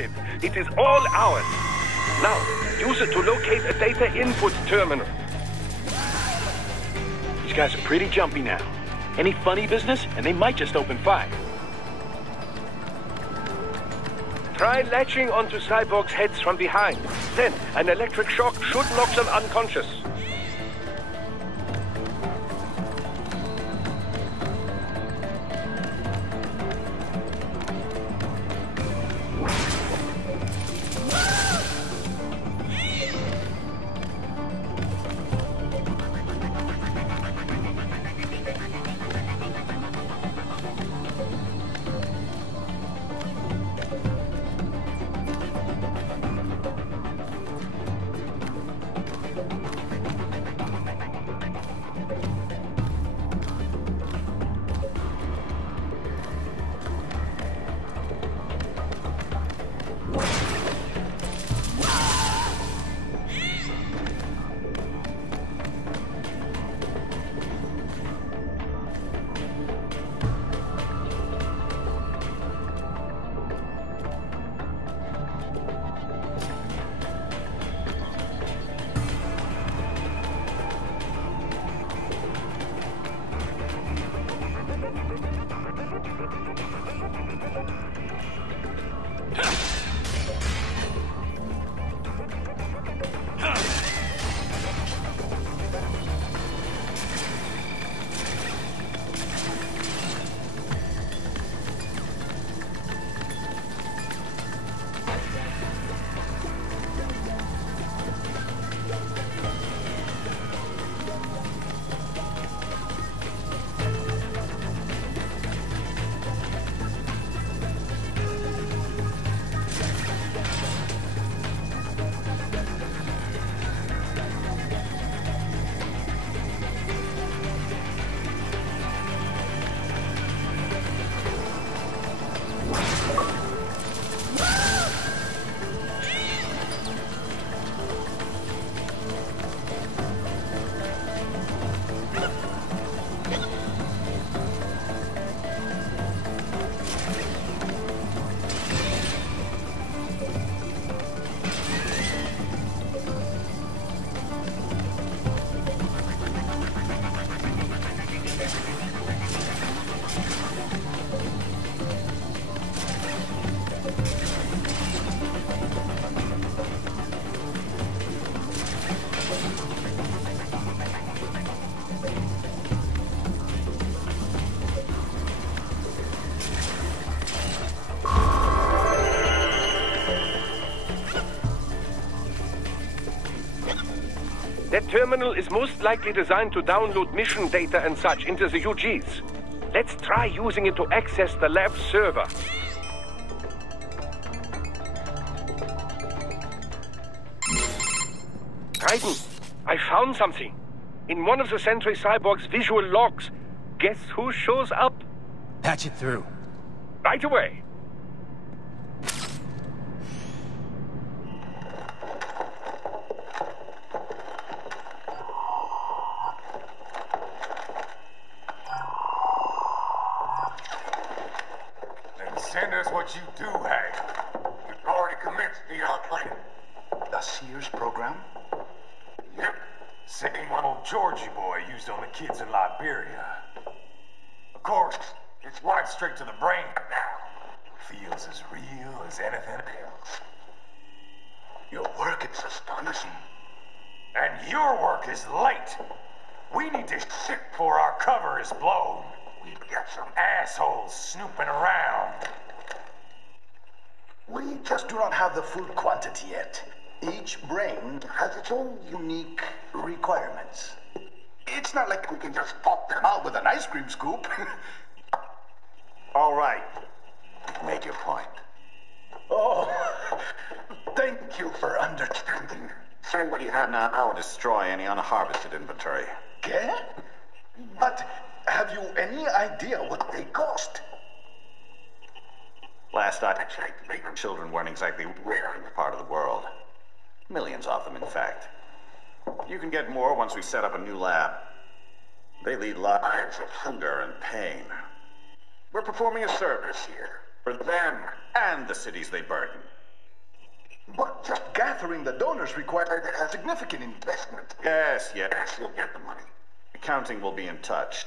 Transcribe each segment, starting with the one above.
it. It is all ours. Now, use it to locate a data input terminal. These guys are pretty jumpy now. Any funny business, and they might just open fire. Try latching onto cyborgs' heads from behind. Then, an electric shock should knock them unconscious. That terminal is most likely designed to download mission data and such into the UGs. Let's try using it to access the lab server. Raiden, I found something. In one of the Sentry Cyborg's visual logs. Guess who shows up? Patch it through. Right away. Send us what you do have. We've already commenced the plan. The Sears program? Yep. Same one old Georgie boy used on the kids in Liberia. Of course, it's right straight to the brain now. Feels as real as anything else. Your work is astonishing. And your work is late. We need to shit before our cover is blown. We've got some assholes snooping around. We just do not have the full quantity yet. Each brain has its own unique requirements. It's not like we can just pop them out with an ice cream scoop. All right. Make your point. Oh, thank you for understanding. Send what you have now, or destroy any unharvested inventory. Okay? But have you any idea what they cost? Last I checked, children weren't exactly rare in the part of the world. Millions of them, in fact. You can get more once we set up a new lab. They lead lives of hunger and pain. We're performing a service here for them and the cities they burden. But just gathering the donors required a significant investment. Yes, you'll get the money. Accounting will be in touch.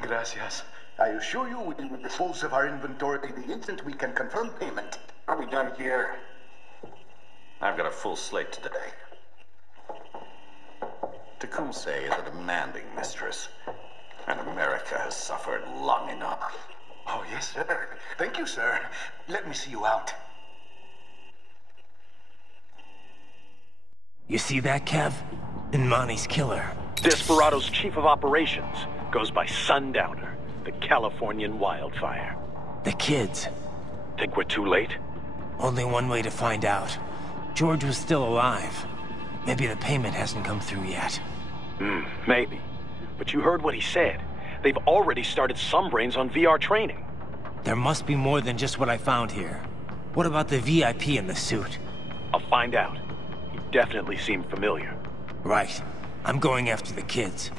Gracias. I assure you we will dispose of our inventory the instant we can confirm payment. Are we done here? I've got a full slate today. Tecumseh is a demanding mistress, and America has suffered long enough. Oh, yes, sir. Thank you, sir. Let me see you out. You see that, Kev? Inmani's killer. Desperado's chief of operations goes by Sundowner, the Californian wildfire. The kids. Think we're too late? Only one way to find out. George was still alive. Maybe the payment hasn't come through yet. Maybe. But you heard what he said. They've already started some brains on VR training. There must be more than just what I found here. What about the VIP in the suit? I'll find out. He definitely seemed familiar. Right. I'm going after the kids.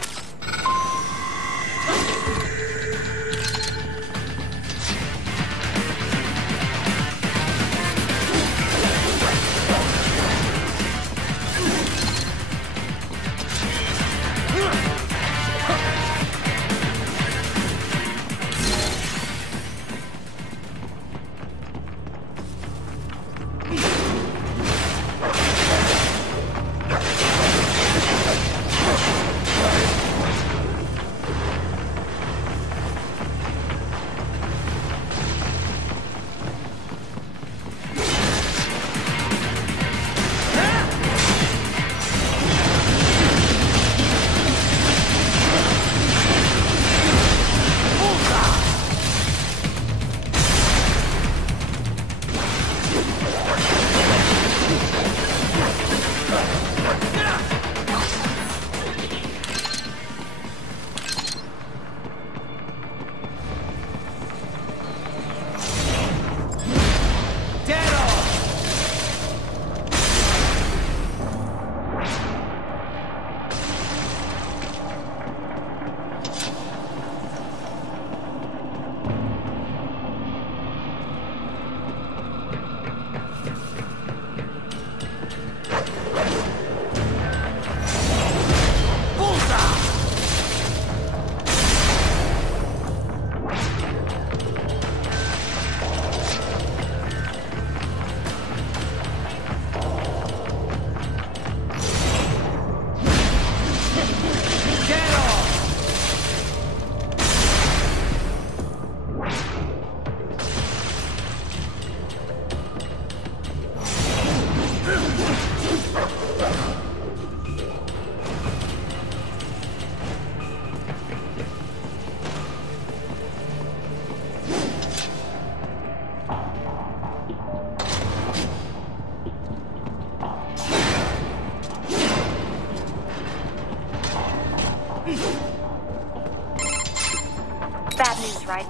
Bad news, right?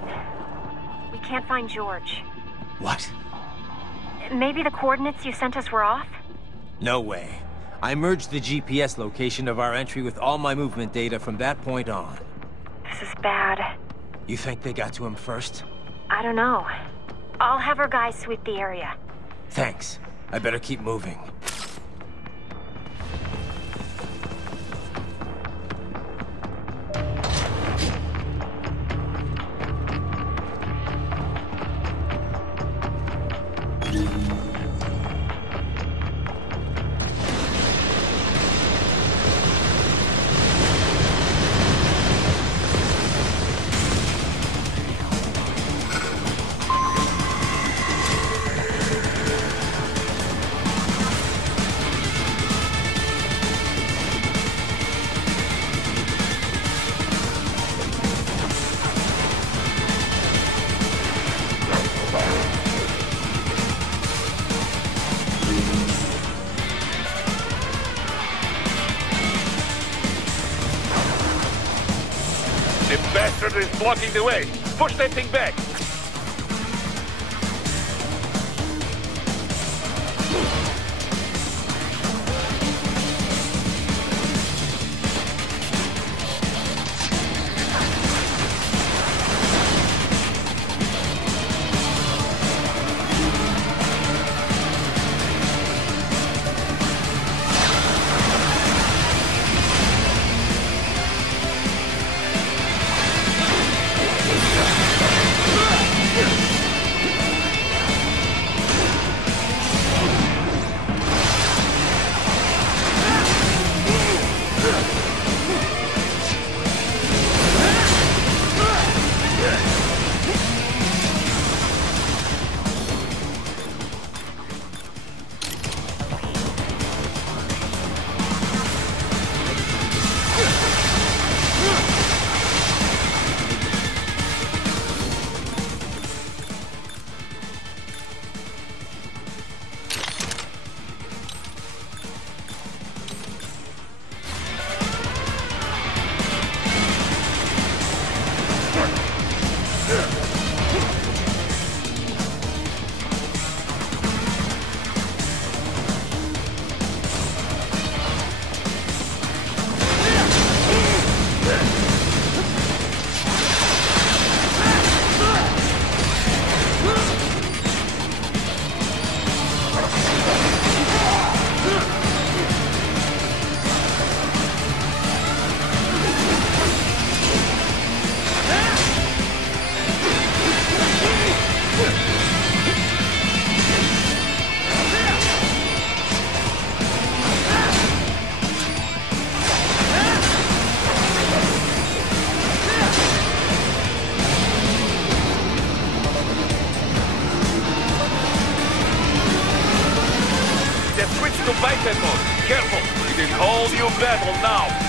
We can't find George. What? Maybe the coordinates you sent us were off? No way. I merged the GPS location of our entry with all my movement data from that point on. This is bad. You think they got to him first? I don't know. I'll have our guys sweep the area. Thanks. I better keep moving. The bastard is blocking the way. Push that thing back. to biped mode. Careful, it is whole new battle now.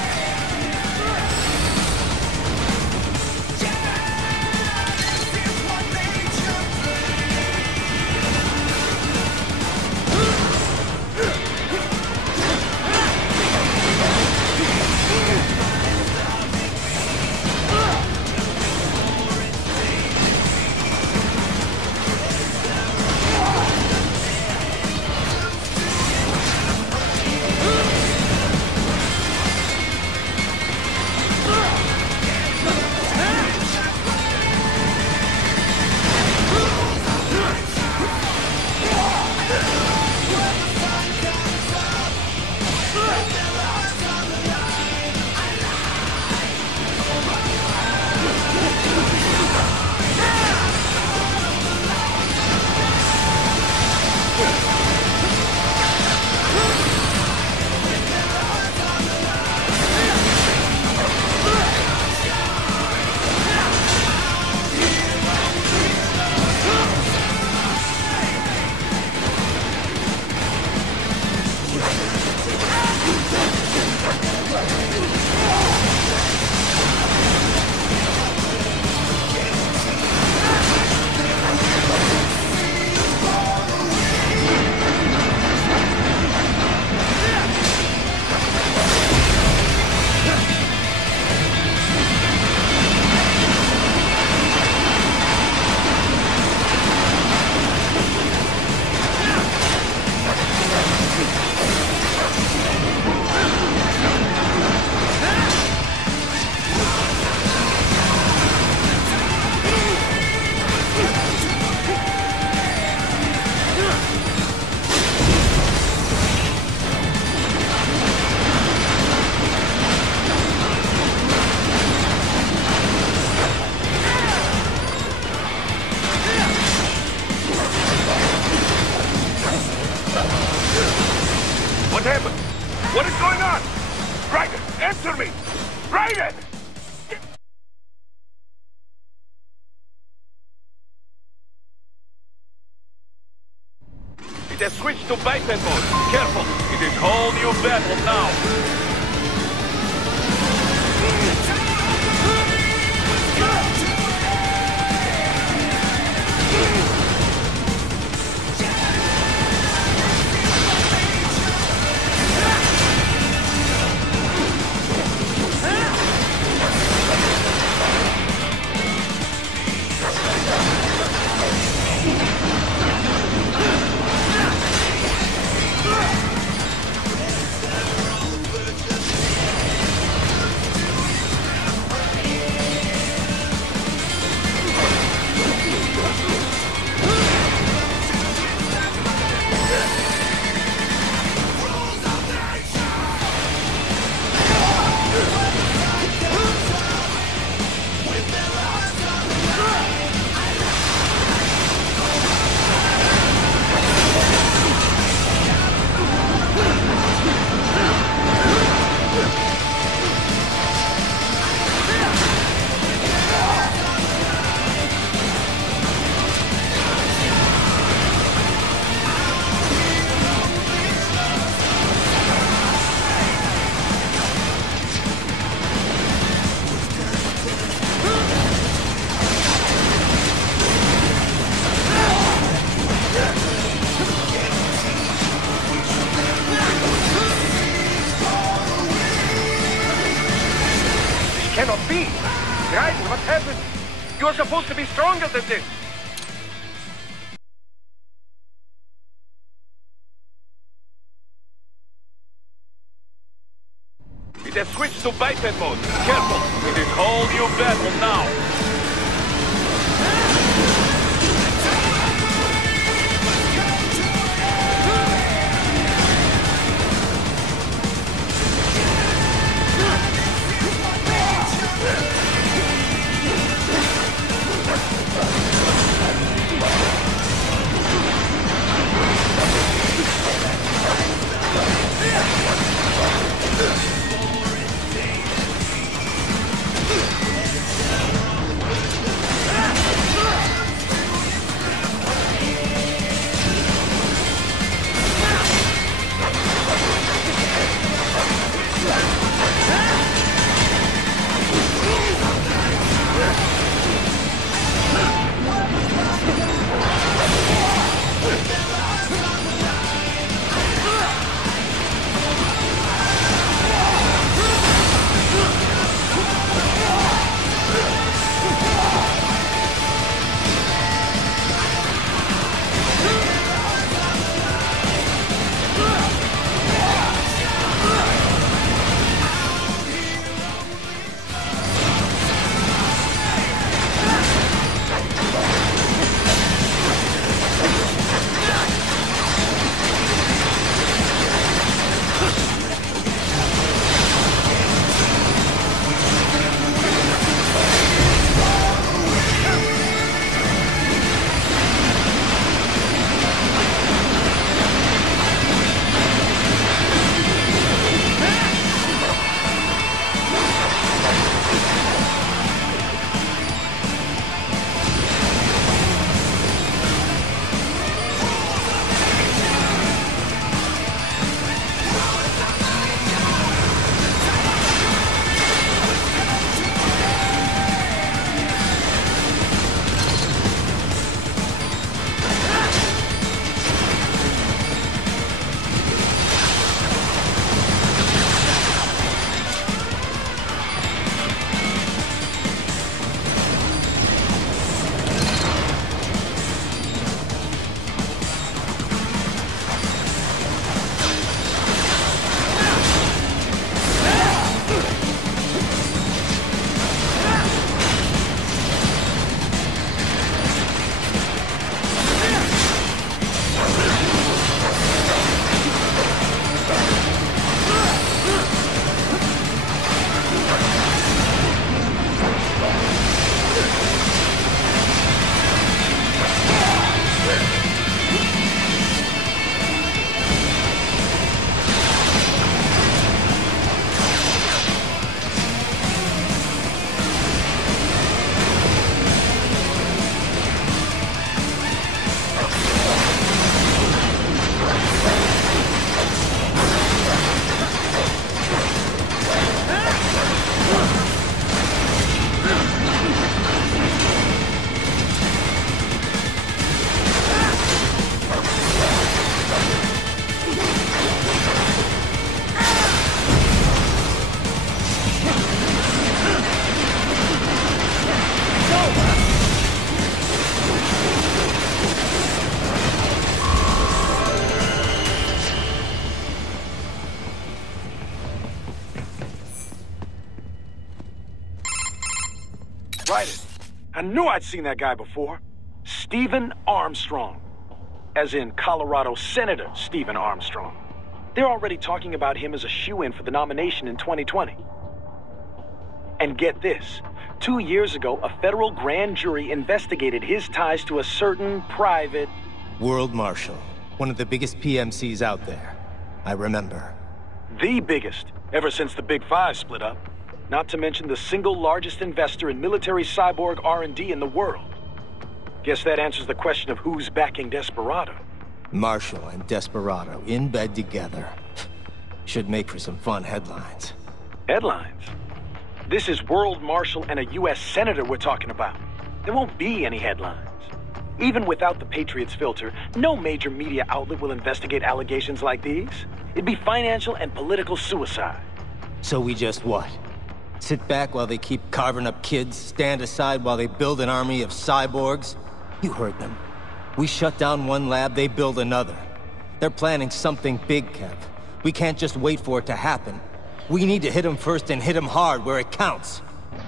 What happened? What is going on? Raiden, answer me! Raiden! It has switched to biped mode. Careful, it is whole new battle now. Cannot be! Raiden, what happened? You're supposed to be stronger than this! It has switched to biped mode. Careful, it is whole new battle now. Right. I knew I'd seen that guy before. Stephen Armstrong. As in Colorado Senator Stephen Armstrong. They're already talking about him as a shoo-in for the nomination in 2020. And get this. 2 years ago, a federal grand jury investigated his ties to a certain private... World Marshal. One of the biggest PMCs out there. I remember. The biggest, ever since the Big Five split up. Not to mention the single largest investor in military cyborg R&D in the world. Guess that answers the question of who's backing Desperado. Marshall and Desperado in bed together. Should make for some fun headlines. Headlines? This is World Marshal and a U.S. Senator we're talking about. There won't be any headlines. Even without the Patriots filter, no major media outlet will investigate allegations like these. It'd be financial and political suicide. So we just what? Sit back while they keep carving up kids, stand aside while they build an army of cyborgs? You heard them. We shut down one lab, they build another. They're planning something big, Kev. We can't just wait for it to happen. We need to hit them first and hit them hard where it counts.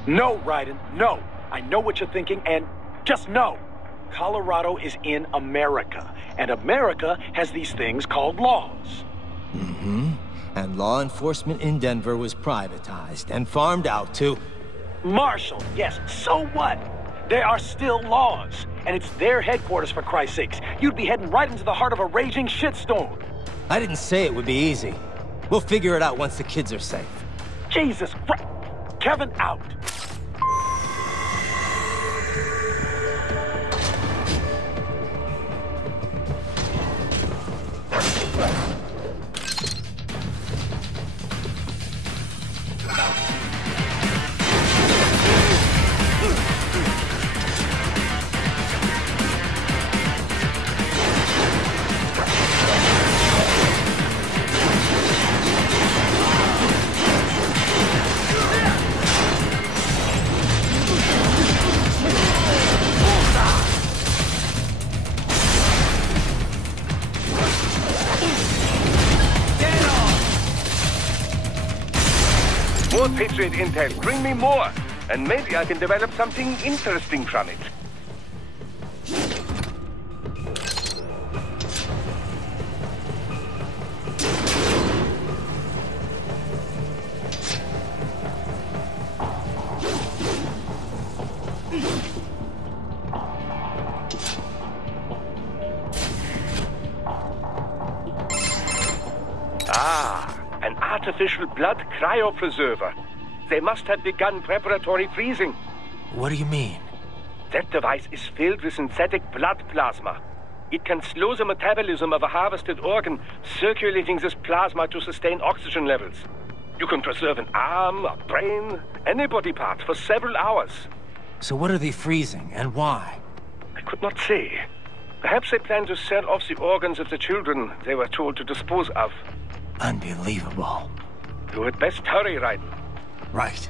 No, Raiden, no. I know what you're thinking, and just no. Colorado is in America, and America has these things called laws. Mm-hmm. And law enforcement in Denver was privatized and farmed out to... Marshall, yes, so what? There are still laws, and it's their headquarters, for Christ's sakes. You'd be heading right into the heart of a raging shitstorm. I didn't say it would be easy. We'll figure it out once the kids are safe. Jesus Christ. Kevin out. More Patriot intel. Bring me more. And maybe I can develop something interesting from it. An artificial blood cryopreserver. They must have begun preparatory freezing. What do you mean? That device is filled with synthetic blood plasma. It can slow the metabolism of a harvested organ, circulating this plasma to sustain oxygen levels. You can preserve an arm, a brain, any body part for several hours. So what are they freezing, and why? I could not say. Perhaps they plan to sell off the organs of the children they were told to dispose of. Unbelievable. You had best hurry, Raiden. Right.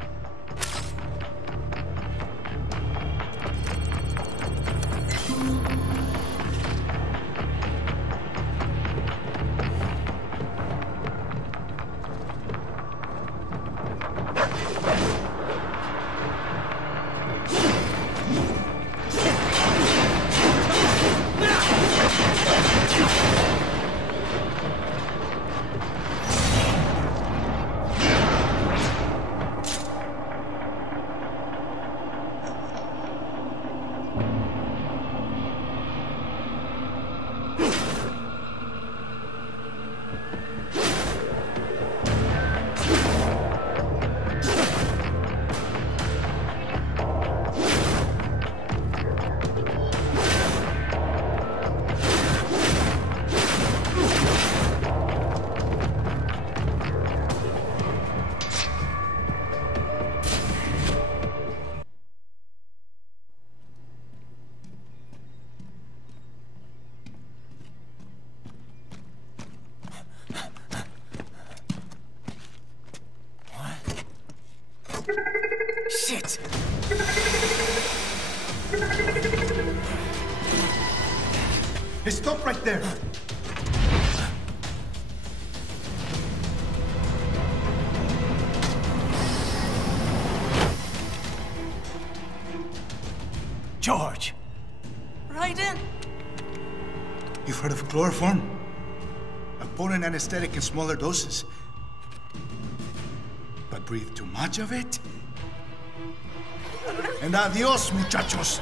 Shit! Hey, stop right there! chloroform. A potent anesthetic in smaller doses. But breathe too much of it? And adios, muchachos.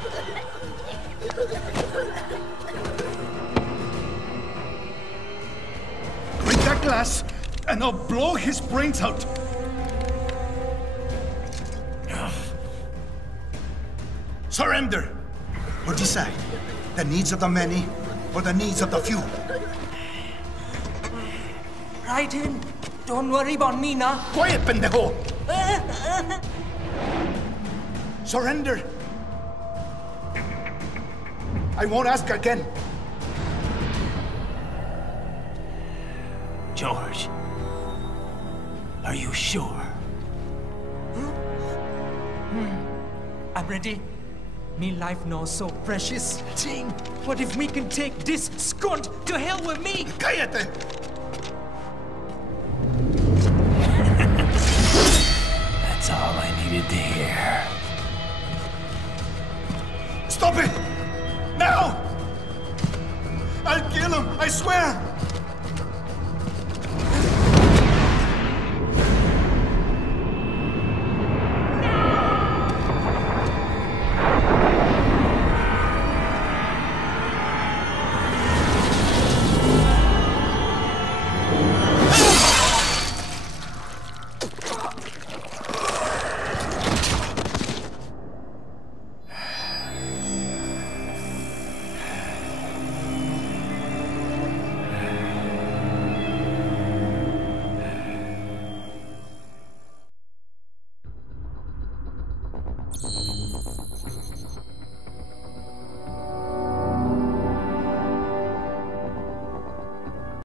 Break that glass, and I'll blow his brains out. Surrender! Or decide, the needs of the many or the needs of the few. Right in. Don't worry about me now. Quiet, pendejo! Surrender! I won't ask again. George, are you sure? I'm ready. Me life now so precious. Ting, what if we can take this skunt to hell with me? Cállate! That's all I needed to hear. Stop it! Now! I'll kill him, I swear!